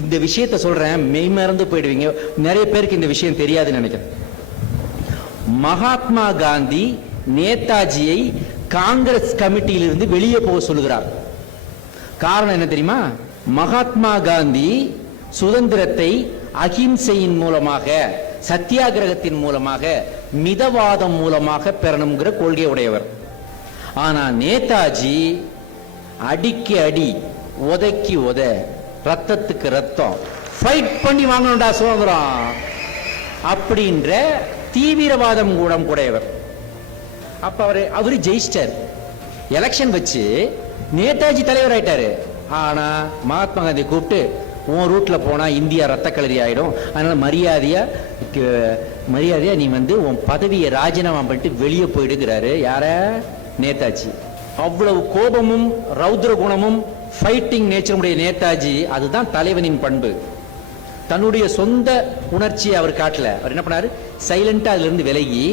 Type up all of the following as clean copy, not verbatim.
இந்த விஷயத்தை சொல்றேன், மெய்மறந்து போயிடுவீங்க. நிறைய பேருக்கு இந்த விஷயம் தெரியாதுன்னு நினைக்கிறேன். மகாத்மா காந்தி நேதாஜியை காங்கிரஸ் கமிட்டியிலிருந்து வெளியே போக சொல்லுகிறார். காரணம் என்ன தெரியுமா? மகாத்மா காந்தி சுதந்திரத்தை அகிம்சையின் மூலமாக, சத்தியாகிரகத்தின் மூலமாக, மிதவாதம் மூலமாக பெறணுங்கிற கொள்கை உடையவர். ஆனா நேதாஜி அடிக்கு அடி, உதைக்கு உத, ரத்தத்துக்கு ரத்தம், ஃபைட் பண்ணி வாங்கணும்டா சுதந்திரம் அப்படின்ற தீவிரவாதம் கூடையவர். அப்ப அவரு ஜெயிச்சிட்டார். எலெக்ஷன் வச்சு நேதாஜி தலைவர் ஆயிட்டாரு. ஆனா மகாத்மா காந்தி கூப்பிட்டு, உன் ரூட்ல போனா இந்தியா ரத்த கலரி ஆயிடும், அதனால மரியாதையா நீ உன் பதவியை ராஜினாமா பண்ணிட்டு வெளியே போயிடுங்கிறாரு. யார? நேதாஜி. அவ்வளவு கோபமும் ரௌத்ர குணமும் ஃபைட்டிங் நேச்சருடைய நேதாஜி. அதுதான் தலைவனின் பண்பு. தன்னுடைய சொந்த உணர்ச்சியை அவர் காட்டல. அவர் என்ன பண்ணாரு? சைலண்டா அதுல இருந்து விலகி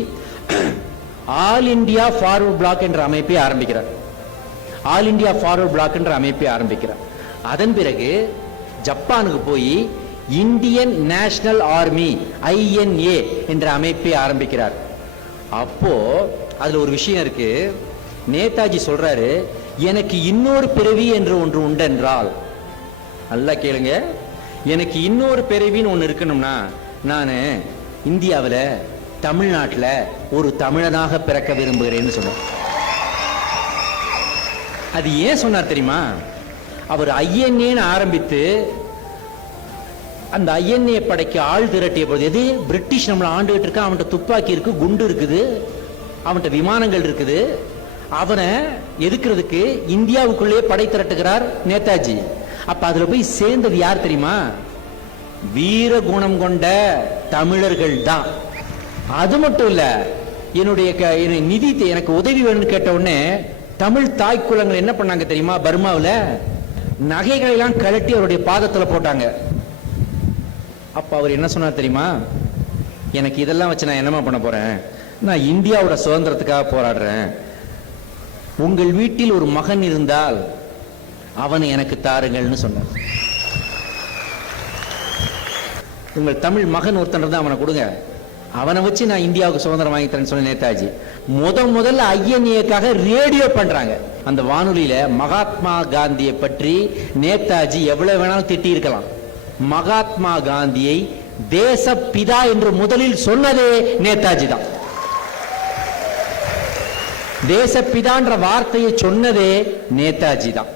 ஆல் இந்தியா ஃபார்வர்ட் பிளாக் என்ற அமைப்பை ஆரம்பிக்கிறார். ஆல் இந்தியா ஃபார்வர்ட் பிளாக் என்ற அமைப்பை ஆரம்பிக்கிறார். அதன் பிறகு ஜப்பானுக்கு போய் இந்தியன் நேஷனல் ஆர்மி INA என்ற அமைப்பை ஆரம்பிக்கிறார். அப்போ அதுல ஒரு விஷயம் இருக்கு. நேதாஜி சொல்றாரு, எனக்கு இன்னொரு பிறவி என்று ஒன்று உண்டென்றால், நல்லா கேளுங்க, எனக்கு இன்னொரு பிறவின்னு ஒன்று இருக்கணும்னா நான் இந்தியாவில் தமிழ்நாட்டில் ஒரு தமிழனாக பிறக்க விரும்புகிறேன்னு சொன்னார். அது ஏன் சொன்னார் தெரியுமா? அவர் INA ஆரம்பித்து அந்த INA படைக்கு ஆள் திரட்டிய போது, எது பிரிட்டிஷ் நம்மளை ஆண்டுகிட்டு இருக்க, அவன்கிட்ட துப்பாக்கி இருக்கு, குண்டு இருக்குது, அவன்கிட்ட விமானங்கள் இருக்குது, அவனை எதுக்குறதுக்கு இந்தியாவுக்குள்ளே படை திரட்டுகிறார் நேதாஜி. அப்ப அதுல போய் சேர்ந்தது யார் தெரியுமா? வீர குணம் கொண்ட தமிழர்கள் தான். அது மட்டும் இல்ல, என்னுடைய நிதி எனக்கு உதவி வேணும்னு கேட்ட உடனே தமிழ் தாய் குலங்கள் என்ன பண்ணாங்க தெரியுமா? பர்மாவில் நகைகளை எல்லாம் கழட்டி அவருடைய பாதத்துல போட்டாங்க. அப்ப அவர் என்ன சொன்னார் தெரியுமா? எனக்கு இதெல்லாம் வச்சு நான் என்னமா பண்ண போறேன்? நான் இந்தியாவோட சுதந்திரத்துக்காக போராடுறேன். உங்கள் வீட்டில் ஒரு மகன் இருந்தால் அவனை எனக்கு தாருங்கள்னு சொன்னார். உங்கள் தமிழ் மகன் ஒருத்தன் இருந்தா அவனை கொடுங்க, அவனை வச்சு நான் இந்தியாவுக்கு சுதந்திரம் வாங்கி தரேன்னு சொன்ன நேதாஜி. முதல்ல INA-க்காக ரேடியோ பண்றாங்க. அந்த வானொலியில மகாத்மா காந்தியை பற்றி நேதாஜி எவ்வளவு வேணாலும் திட்டி இருக்கலாம். மகாத்மா காந்தியை தேச பிதா என்று முதலில் சொன்னதே நேதாஜி தான். தேசப்பிதான்ற வார்த்தையை சொன்னதே நேதாஜி தான்.